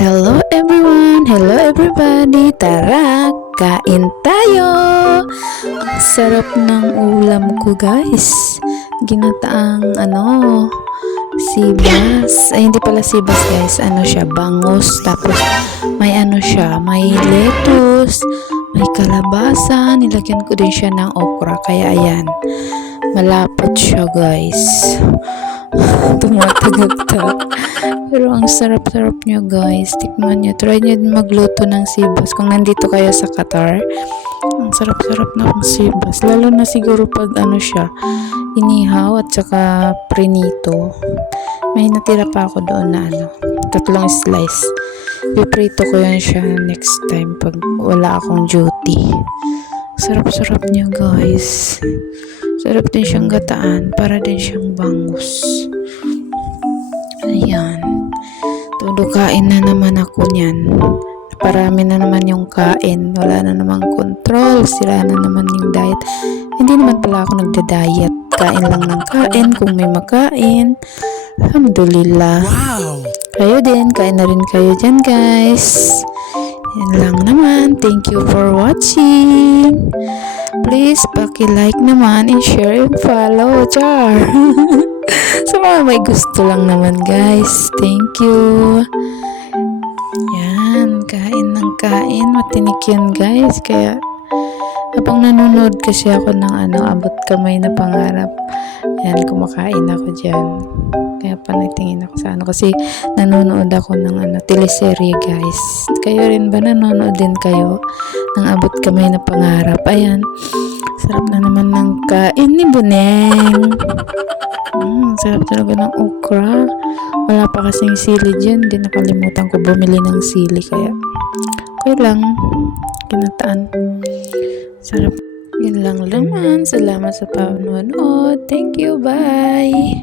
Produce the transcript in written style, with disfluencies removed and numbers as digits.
Hello everyone! Hello everybody! Tara, kain tayo! Ang sarap ng ulam ko guys. Ginataang sibas. Ay hindi pala sibas guys. Ano siya? Bangus. Tapos may siya? May lettuce. May kalabasa. Nilagyan ko din siya ng okra. Kaya ayan. Malapot siya guys. Tumatagagtag. Pero ang sarap-sarap niya guys. Tikman niyo. Try niyo din magluto ng sibas. Kung nandito kayo sa Qatar, ang sarap-sarap na ng sibas. Lalo na siguro pag siya, inihaw at saka prinito. May natira pa ako doon na 3 slice. Piprito ko yan siya next time pag wala akong duty. Sarap-sarap niya guys. Sarap din siyang gataan. Para din siyang bangus. Ayan. Todo kain na naman ako niyan. Parami na naman yung kain. Wala na namang control. Sira na naman yung diet. Hindi naman pala ako nagda-diet. Kain lang ng kain kung may makain. Alhamdulillah. Wow! Kayo din. Kain na rin kayo dyan guys. Yan lang naman. Thank you for watching. Please, paki-like naman and share and follow. Char! Sa mga may gusto lang naman guys. Thank you. Yan. Kain ng kain. Matinik yan guys. Kaya habang nanonood kasi ako ng abot kamay na pangarap. Yan. Kumakain ako dyan. Kaya panatingin ako sa kasi nanonood ako ng teleserye guys. Kayo rin ba nanonood din kayo ng abot kamay na pangarap? Ayan. Sarap na naman ng kain ni Buneng. Sarap talaga ng okra. Wala pa kasing sili dyan. Di nakalimutan ko bumili ng sili. Kaya okay lang. Kinataan. Sarap. Yun lang naman. Salamat sa panonood. Thank you. Bye.